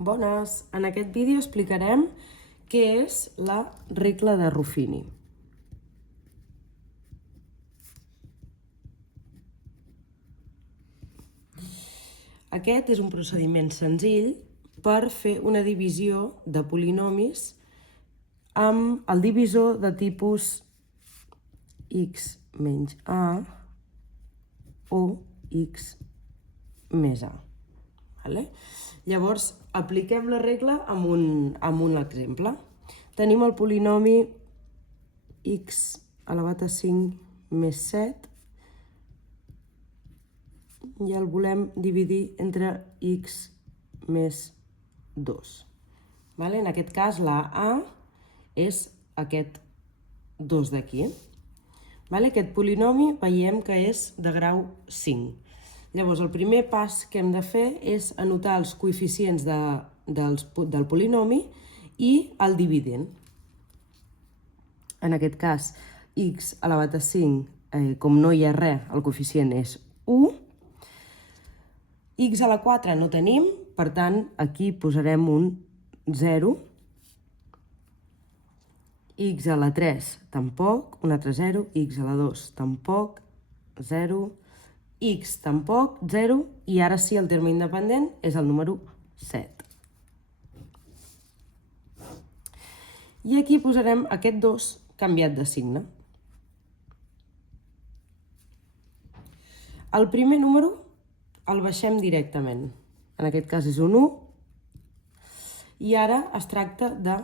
Bones! En aquest vídeo explicarem què és la regla de Ruffini. Aquest és un procediment senzill per fer una divisió de polinomis amb el divisor de tipus x menys a o x més a. Llavors, apliquem la regla amb un exemple. Tenim el polinomi x elevat a 5 més 7 i el volem dividir entre x més 2. En aquest cas, la a és aquest 2 d'aquí. Aquest polinomi veiem que és de grau 5. Llavors, el primer pas que hem de fer és anotar els coeficients del polinomi i el dividend. En aquest cas, x elevat a 5, com no hi ha res, el coeficient és 1. X a la 4 no tenim, per tant, aquí posarem un 0. X a la 3 tampoc, un altre 0. X a la 2 tampoc, 0. X tampoc, 0, i ara sí el terme independent és el número 7. I aquí posarem aquest 2 canviat de signe. El primer número el baixem directament. En aquest cas és un 1. I ara es tracta de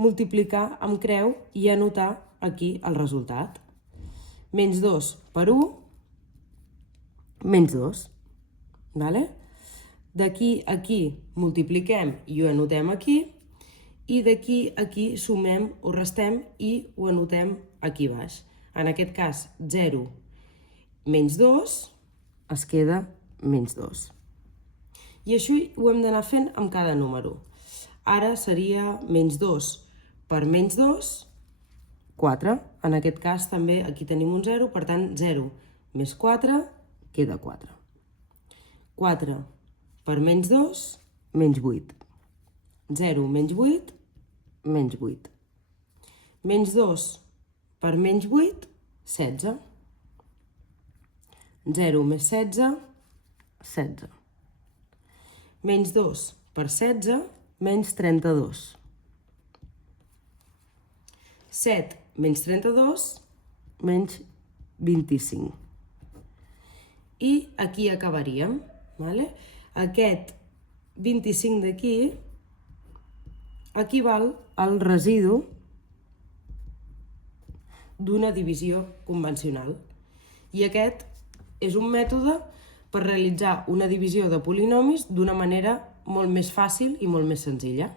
multiplicar amb creu i anotar aquí el resultat. Menys 2 per 1, menys 2. D'aquí a aquí multipliquem i ho anotem aquí, i d'aquí a aquí sumem o restem i ho anotem aquí baix. En aquest cas, 0 menys 2 es queda menys 2. I això ho hem d'anar fent amb cada número. Ara seria menys 2 per menys 2, 4. En aquest cas també aquí tenim un 0, per tant 0 més 4 queda 4. 4 per menys 2, menys 8. 0 menys 8, menys 8. Menys 2 per menys 8, 16. 0 més 16, 16. Menys 2 per 16, menys 32. 7 menys 32, menys 25. I aquí acabaríem. Aquest 25 d'aquí equival al residu d'una divisió convencional. I aquest és un mètode per realitzar una divisió de polinomis d'una manera molt més fàcil i molt més senzilla.